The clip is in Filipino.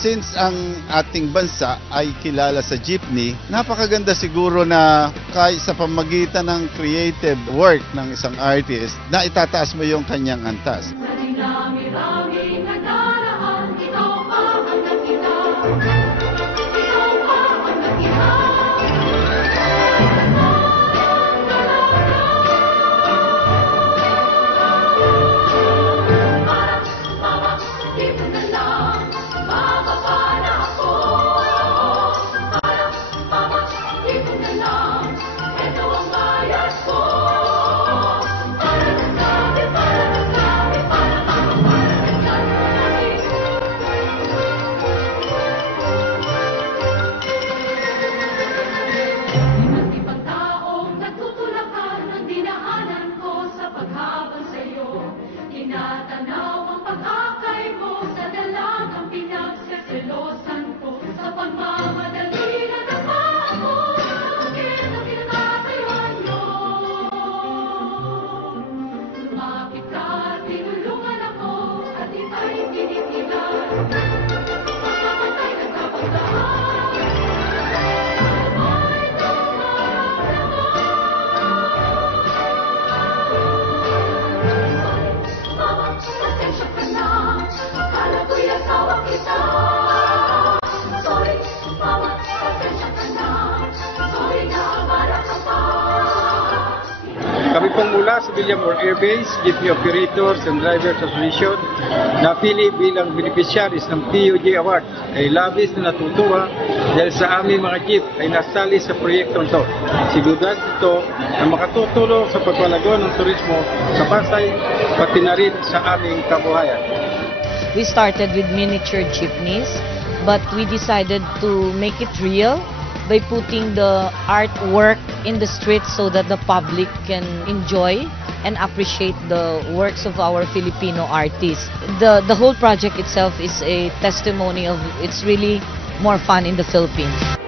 Since ang ating bansa ay kilala sa jeepney, napakaganda siguro na kahit sa pamagitan ng creative work ng isang artist na itataas mo yung kanyang antas. Tinatanaw ang pag-akay mo sa dalagang pinagseselosan ko. Sa pagmamadali na dapa ako, bakit ang pinagkakayuan nyo? Lumapit ka at tinulungan ako, at ika'y tinitingnan. Pagkakatay nagkapagdaan. Kami pong mula sa Villamor Air Base, Jeepney Operators and Drivers Association, napili bilang beneficiaries ng PUJ Award ay labis na natutuwa dahil sa aming mga jeep ay nasali sa proyektong ito. Sigurad ito na makatutulong sa pagpalago ng turismo sa Pasay, pati na rin sa aming kabuhayan. We started with miniature jeepneys, but we decided to make it real by putting the artwork in the streets so that the public can enjoy and appreciate the works of our Filipino artists. The whole project itself is a testimony of it's really more fun in the Philippines.